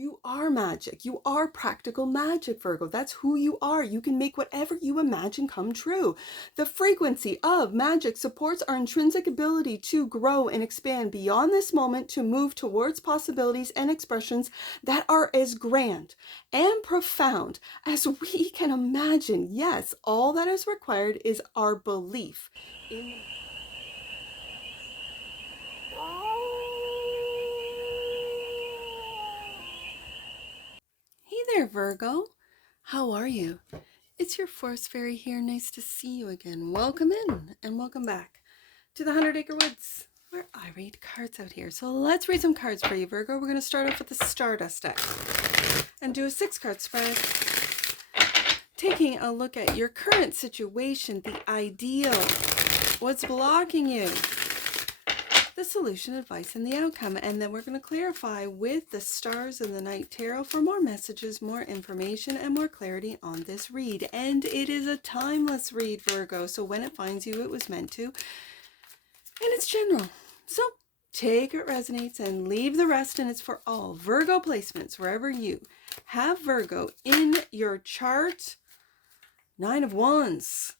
You are magic. You are practical magic, Virgo. That's who you are. You can make whatever you imagine come true. The frequency of magic supports our intrinsic ability to grow and expand beyond this moment, to move towards possibilities and expressions that are as grand and profound as we can imagine. Yes, all that is required is our belief in. Hey there, Virgo. How are you? It's your forest fairy here. Nice to see you again. Welcome in and welcome back to the 100 Acre Woods, where I read cards out here. So let's read some cards for you, Virgo. We're going to start off with the Stardust deck and do a 6-card spread, taking a look at your current situation, the ideal, what's blocking you, the solution, advice, and the outcome. And then we're going to clarify with the Stars and the Night Tarot for more messages, more information, and more clarity on this read. And it is a timeless read, Virgo. So when it finds you, it was meant to. And it's general. So take what resonates and leave the rest. And it's for all Virgo placements, wherever you have Virgo in your chart. 9 of Wands.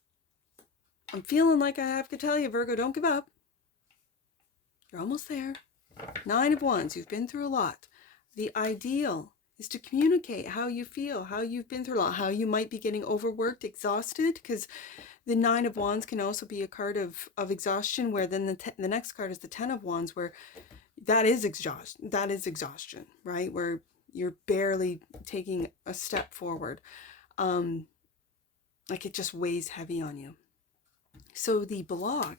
I'm feeling like I have to tell you, Virgo, don't give up. You're almost there. 9 of Wands. You've been through a lot. The ideal is to communicate how you feel, how you've been through a lot, how you might be getting overworked, exhausted, because the 9 of Wands can also be a card of exhaustion, where then the next card is the 10 of Wands, where that is exhaustion, right? Where you're barely taking a step forward. Like it just weighs heavy on you. So the block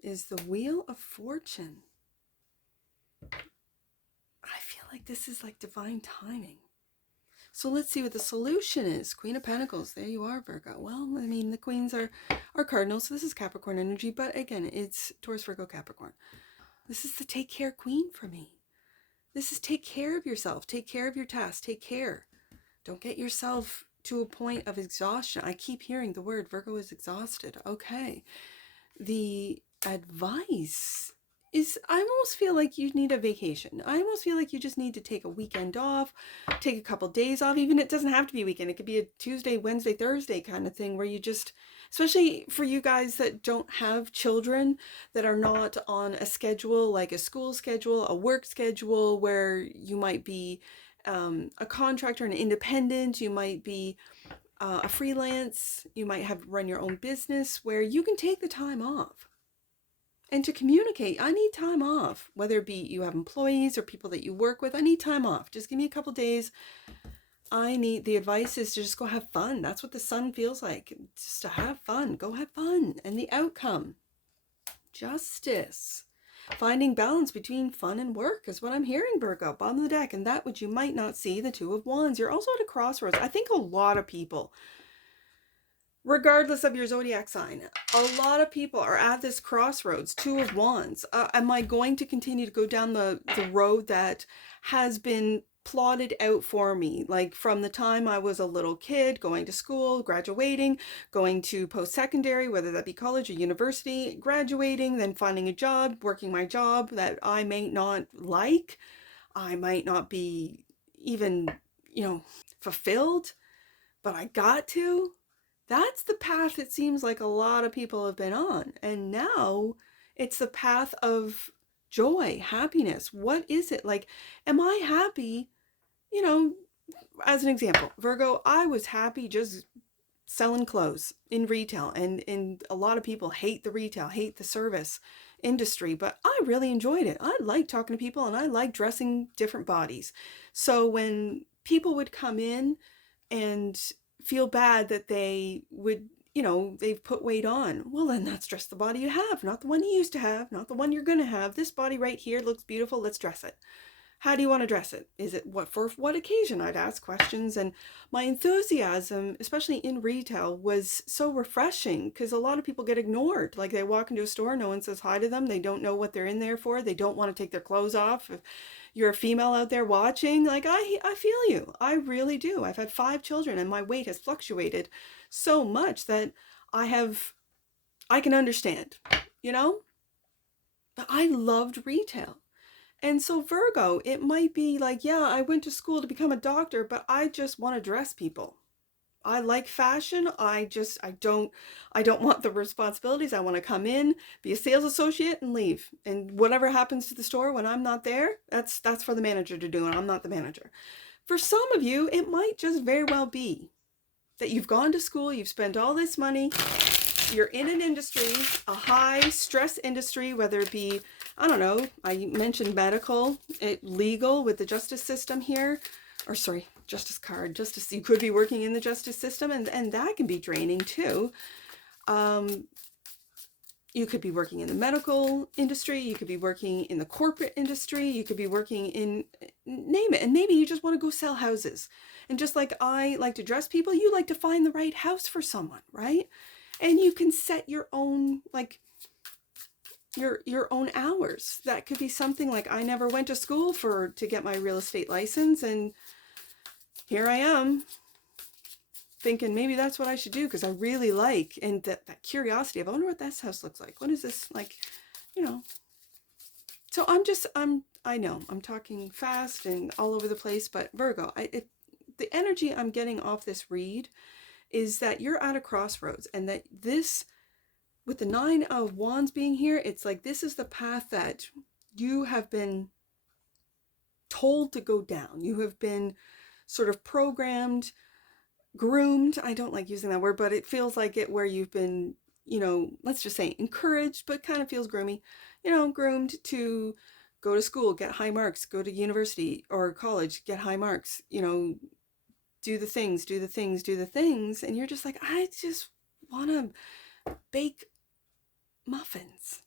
is the Wheel of Fortune. I feel like this is like divine timing. So let's see what the solution is. Queen of Pentacles. There you are, Virgo. Well, I mean, the queens are cardinals, so this is Capricorn energy, but again, it's Taurus, Virgo, Capricorn. This is the take care queen for me. This is take care of yourself. Take care of your tasks. Take care. Don't get yourself to a point of exhaustion. I keep hearing the word Virgo is exhausted. Okay. The advice is, I almost feel like you need a vacation. I almost feel like you just need to take a weekend off, take a couple days off. Even it doesn't have to be a weekend. It could be a Tuesday, Wednesday, Thursday kind of thing, where you just, especially for you guys that don't have children, that are not on a schedule, like a school schedule, a work schedule, where you might be a contractor, an independent, you might be a freelance, you might have run your own business, where you can take the time off. And to communicate, I need time off, whether it be you have employees or people that you work with. I need time off. Just give me a couple days. The advice is to just go have fun. That's what the sun feels like. Just to have fun. Go have fun. And the outcome, Justice. Finding balance between fun and work is what I'm hearing, Virgo. Bottom of the deck. And that which you might not see, the 2 of Wands. You're also at a crossroads. I think a lot of people, regardless of your zodiac sign, a lot of people are at this crossroads. 2 of Wands. Am I going to continue to go down the road that has been plotted out for me, like from the time I was a little kid, going to school, graduating, going to post-secondary, whether that be college or university, graduating, then finding a job, working my job that I may not like, I might not be even, fulfilled, but I got to. That's the path it seems like a lot of people have been on. And now it's the path of joy, happiness. What is it? Like, am I happy? As an example, Virgo, I was happy just selling clothes in retail. And a lot of people hate the retail, hate the service industry, but I really enjoyed it. I like talking to people and I like dressing different bodies. So when people would come in and feel bad that they would, they've put weight on. Well, then that's just the body you have, not the one you used to have, not the one you're going to have. This body right here looks beautiful. Let's dress it. How do you want to dress it? Is it for what occasion? I'd ask questions. And my enthusiasm, especially in retail, was so refreshing because a lot of people get ignored. Like they walk into a store, no one says hi to them. They don't know what they're in there for. They don't want to take their clothes off. If you're a female out there watching, like I feel you. I really do. I've had 5 children and my weight has fluctuated so much that I can understand, But I loved retail. And so Virgo, it might be like, yeah, I went to school to become a doctor, but I just want to dress people. I like fashion. I don't want the responsibilities. I want to come in, be a sales associate and leave. And whatever happens to the store when I'm not there, that's for the manager to do, and I'm not the manager. For some of you, it might just very well be that you've gone to school, you've spent all this money, you're in an industry, a high stress industry, whether it be, I don't know, I mentioned medical, legal with the justice system here, or sorry, justice card, justice, you could be working in the justice system, and that can be draining too. You could be working in the medical industry, you could be working in the corporate industry, you could be working in, name it, and maybe you just want to go sell houses. And just like I like to dress people, you like to find the right house for someone, right? And you can set your own, like, your own hours. That could be something like, I never went to school to get my real estate license, and here I am thinking maybe that's what I should do, because I really like, and that curiosity of, I wonder what this house looks like. What is this like, you know? So I know I'm talking fast and all over the place, but Virgo, the energy I'm getting off this read is that you're at a crossroads, and that this, with the 9 of Wands being here, it's like this is the path that you have been told to go down. You have been sort of programmed, groomed. I don't like using that word, but it feels like it, where you've been, let's just say encouraged, but kind of feels groomy, groomed to go to school, get high marks, go to university or college, get high marks, do the things, do the things, do the things. And you're just like, I just want to bake muffins.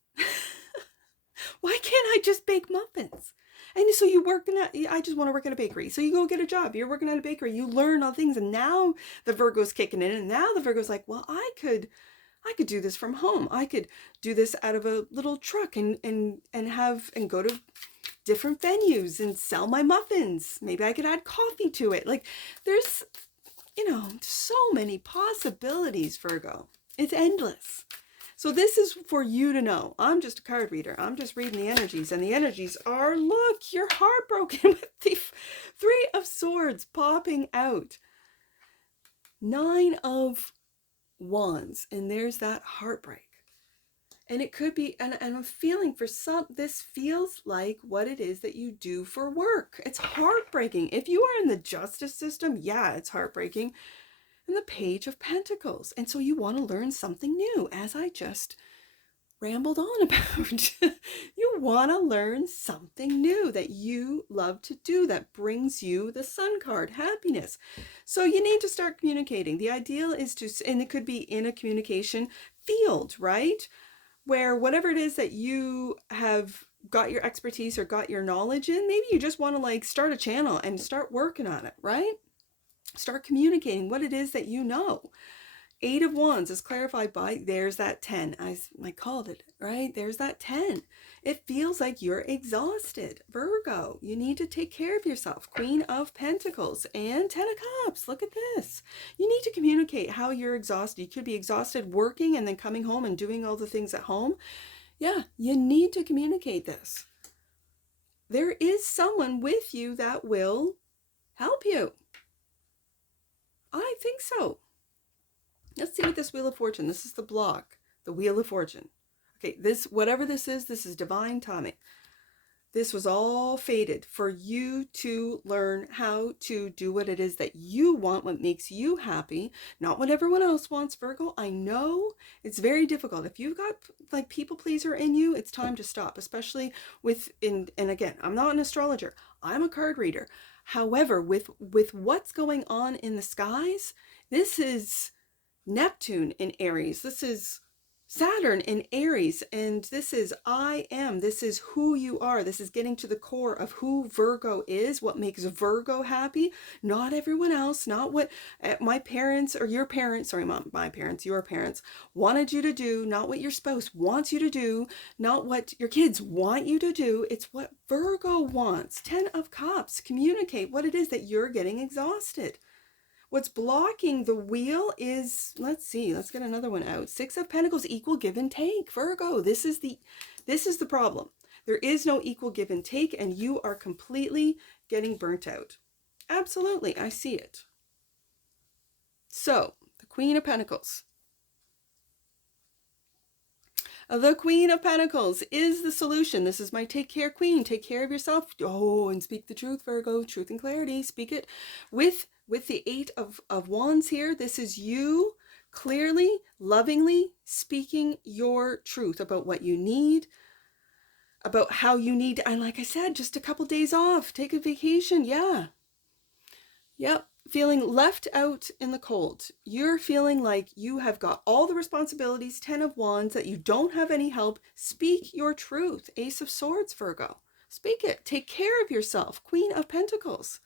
Why can't I just bake muffins? And so you work I just want to work in a bakery. So you go get a job. You're working at a bakery. You learn all things. And now the Virgo's kicking in. And now the Virgo's like, well, I could do this from home. I could do this out of a little truck and go to different venues and sell my muffins. Maybe I could add coffee to it. Like, there's, so many possibilities, Virgo. It's endless. So this is for you to know. I'm just a card reader. I'm just reading the energies. And the energies are, look, you're heartbroken with the 3 of Swords popping out. 9 of Wands. And there's that heartbreak. And it could be, and I'm feeling for some, this feels like what it is that you do for work. It's heartbreaking. If you are in the justice system, yeah, it's heartbreaking. And the Page of Pentacles. And so you want to learn something new, as I just rambled on about. You want to learn something new that you love to do, that brings you the Sun card, happiness. So you need to start communicating. The ideal is to, and it could be in a communication field, right? Where whatever it is that you have got your expertise or got your knowledge in, maybe you just want to like start a channel and start working on it, right? Start communicating what it is that you know. 8 of Wands is clarified by, there's that 10. I called it, right? There's that 10. It feels like you're exhausted. Virgo, you need to take care of yourself. Queen of Pentacles and 10 of Cups. Look at this. You need to communicate how you're exhausted. You could be exhausted working and then coming home and doing all the things at home. Yeah, you need to communicate this. There is someone with you that will help you. I think so. Let's see what this Wheel of Fortune. This is the block, the Wheel of Fortune. Okay, whatever this is divine timing. This was all fated for you to learn how to do what it is that you want, what makes you happy, not what everyone else wants, Virgo. I know it's very difficult. If you've got like people pleaser in you, it's time to stop, especially and again, I'm not an astrologer. I'm a card reader. However, with what's going on in the skies, this is Neptune in Aries. This is Saturn in Aries. And this is I am. This is who you are. This is getting to the core of who Virgo is, what makes Virgo happy. Not everyone else, not what my parents or your parents, sorry, my parents, your parents wanted you to do, not what your spouse wants you to do, not what your kids want you to do. It's what Virgo wants. 10 of Cups. Communicate what it is that you're getting exhausted. What's blocking the wheel is, let's see, let's get another one out. 6 of Pentacles, equal give and take. Virgo, this is the problem. There is no equal give and take, and you are completely getting burnt out. Absolutely, I see it. So, the Queen of Pentacles. The Queen of Pentacles is the solution. This is my take care queen. Take care of yourself. Oh, and speak the truth, Virgo. Truth and clarity. Speak it with the Eight of Wands here. This is you clearly, lovingly speaking your truth about what you need, about how you need. And like I said, just a couple days off. Take a vacation. Yeah. Yep. Feeling left out in the cold. You're feeling like you have got all the responsibilities, 10 of Wands, that you don't have any help. Speak your truth. Ace of Swords, Virgo. Speak it. Take care of yourself. Queen of Pentacles.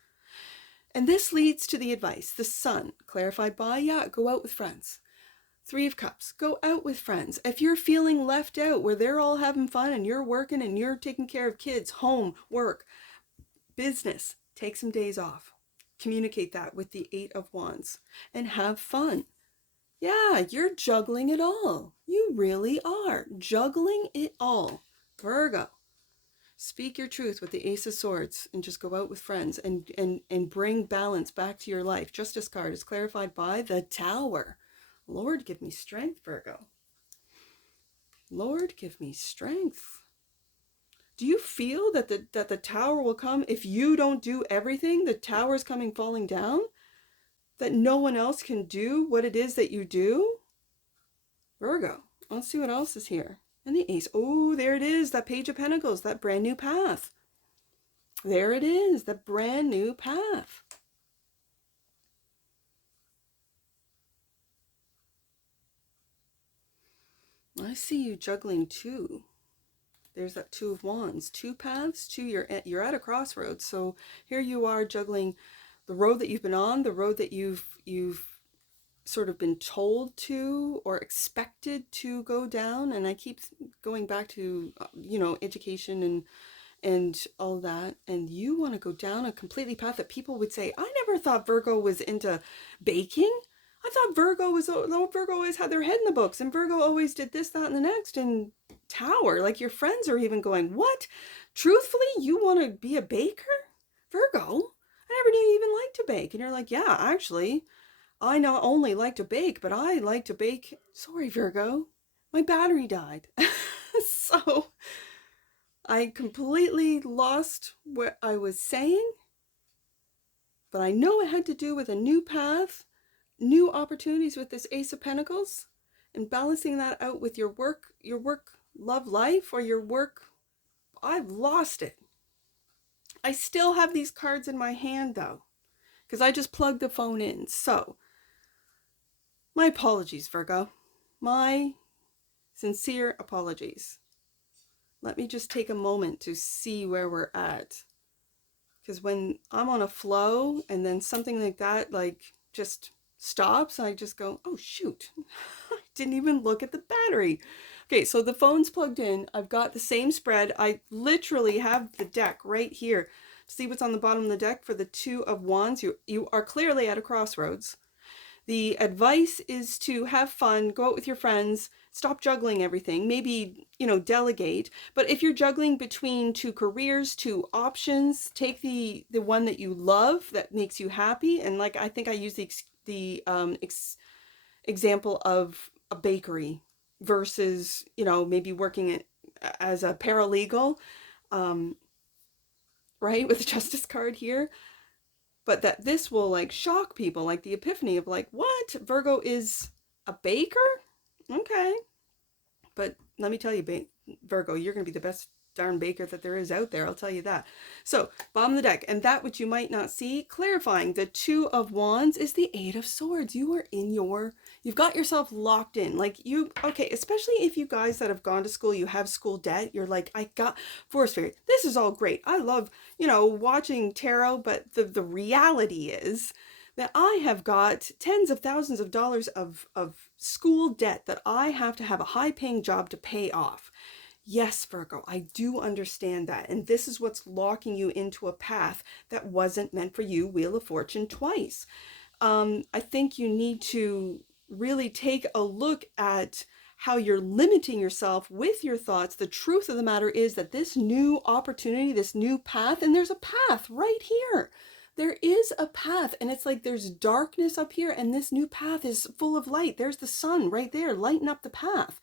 And this leads to the advice. The Sun, clarified by, yeah, go out with friends. Three of Cups, go out with friends. If you're feeling left out where they're all having fun and you're working and you're taking care of kids, home, work, business, take some days off. Communicate that with the Eight of Wands and have fun. Yeah, you're juggling it all. You really are juggling it all. Virgo, speak your truth with the Ace of Swords and just go out with friends and bring balance back to your life. Justice card is clarified by the Tower. Lord, give me strength, Virgo. Lord, give me strength. Do you feel that the Tower will come if you don't do everything? The Tower is coming falling down? That no one else can do what it is that you do? Virgo, let's see what else is here. And the Ace. Oh, there it is. That Page of Pentacles. That brand new path. There it is. That brand new path. I see you juggling two. There's that Two of Wands, two paths, you're at a crossroads. So here you are juggling the road that you've been on, the road that you've sort of been told to or expected to go down. And I keep going back to, education and all that. And you want to go down a completely path that people would say, I never thought Virgo was into baking. I thought Virgo always had their head in the books, and Virgo always did this, that, and the next. And Tower, like your friends are even going, what? Truthfully, you want to be a baker? Virgo, I never knew you even liked to bake. And you're like, yeah, actually, I not only like to bake, but I like to bake. Sorry, Virgo, my battery died. So I completely lost what I was saying, but I know it had to do with a new path, new opportunities with this Ace of Pentacles, and balancing that out with your work love life, or your work. I've lost it. I still have these cards in my hand though, because I just plugged the phone in. So my apologies, Virgo. My sincere apologies. Let me just take a moment to see where we're at, because when I'm on a flow and then something like that just stops, I just go, oh shoot, I didn't even look at the battery. Okay, so the phone's plugged in. I've got the same spread. I literally have the deck right here. See what's on the bottom of the deck for the Two of Wands. You are clearly at a crossroads. The advice is to have fun, go out with your friends, stop juggling everything, maybe, delegate. But if you're juggling between two careers, two options, take the one that you love, that makes you happy. And like, I think I use the example of a bakery versus, maybe working as a paralegal, right? With the Justice card here. But that this will shock people, like the epiphany of what? Virgo is a baker? Okay. But let me tell you, Virgo, you're going to be the best darn baker that there is out there. I'll tell you that. So bottom of the deck, and that which you might not see, clarifying the Two of Wands is the Eight of Swords. You are you've got yourself locked in. Okay, especially if you guys that have gone to school, you have school debt, you're like, I got Forest Fairy. This is all great. I love, watching tarot, but the reality is that I have got tens of thousands of dollars of school debt that I have to have a high-paying job to pay off. Yes, Virgo, I do understand that. And this is what's locking you into a path that wasn't meant for you, Wheel of Fortune twice. I think you need to really take a look at how you're limiting yourself with your thoughts. The truth of the matter is that this new opportunity, this new path, and there's a path right here. There is a path, and it's like there's darkness up here, and this new path is full of light. There's the sun right there, lighting up the path.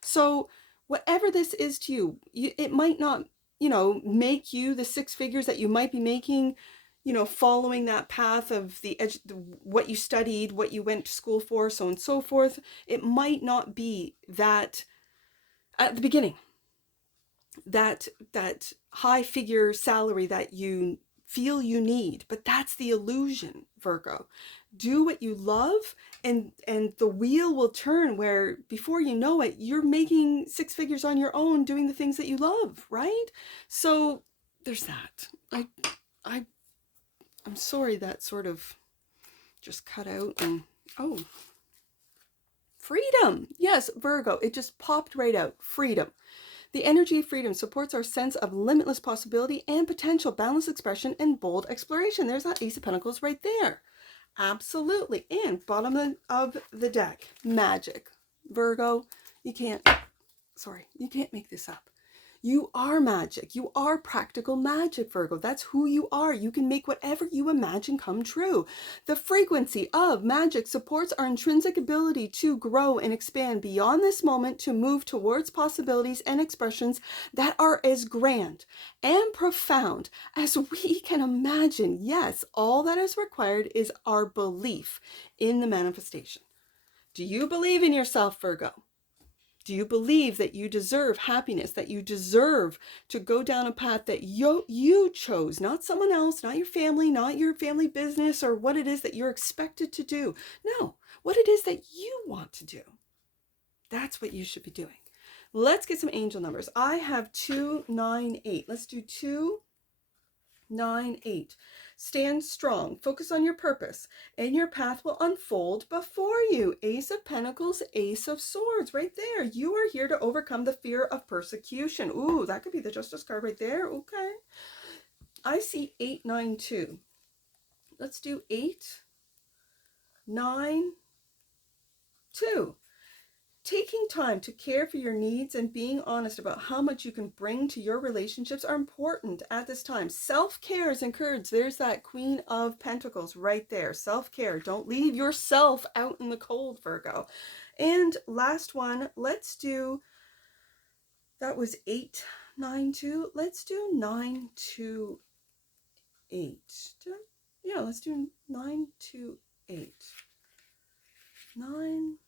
So whatever this is to you, it might not, make you the six figures that you might be making, following that path of what you studied, what you went to school for, so on and so forth. It might not be that at the beginning, that high figure salary that you feel you need, but that's the illusion, Virgo. Do what you love, and the wheel will turn where before you know it, you're making six figures on your own doing the things that you love, right? So there's that. I'm sorry that sort of just cut out, and freedom. Yes, Virgo, it just popped right out. Freedom. The energy of freedom supports our sense of limitless possibility and potential, balanced expression, and bold exploration. There's that Ace of Pentacles right there. Absolutely. And bottom of the deck, magic. Virgo, you can't make this up. You are magic. You are practical magic, Virgo. That's who you are. You can make whatever you imagine come true. The frequency of magic supports our intrinsic ability to grow and expand beyond this moment, to move towards possibilities and expressions that are as grand and profound as we can imagine. Yes, all that is required is our belief in the manifestation. Do you believe in yourself, Virgo? Do you believe that you deserve happiness, that you deserve to go down a path that you chose, not someone else, not your family business, or what it is that you're expected to do? No, what it is that you want to do. That's what you should be doing. Let's get some angel numbers. I have 298. Let's do 298. Stand strong, focus on your purpose, and your path will unfold before you. Ace of Pentacles, Ace of Swords, right there. You are here to overcome the fear of persecution. Ooh, that could be the Justice card right there. Okay. I see 892. Let's do 892. Taking time to care for your needs and being honest about how much you can bring to your relationships are important at this time. Self-care is encouraged. There's that Queen of Pentacles right there. Self-care. Don't leave yourself out in the cold, Virgo. And last one, let's do, that was 892. Let's do 928. Yeah, let's do 928. 928.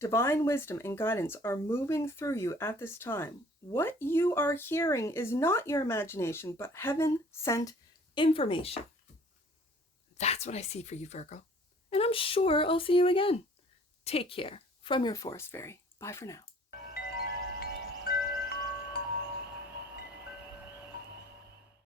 Divine wisdom and guidance are moving through you at this time. What you are hearing is not your imagination, but heaven sent information. That's what I see for you, Virgo. And I'm sure I'll see you again. Take care from your Forest Fairy. Bye for now.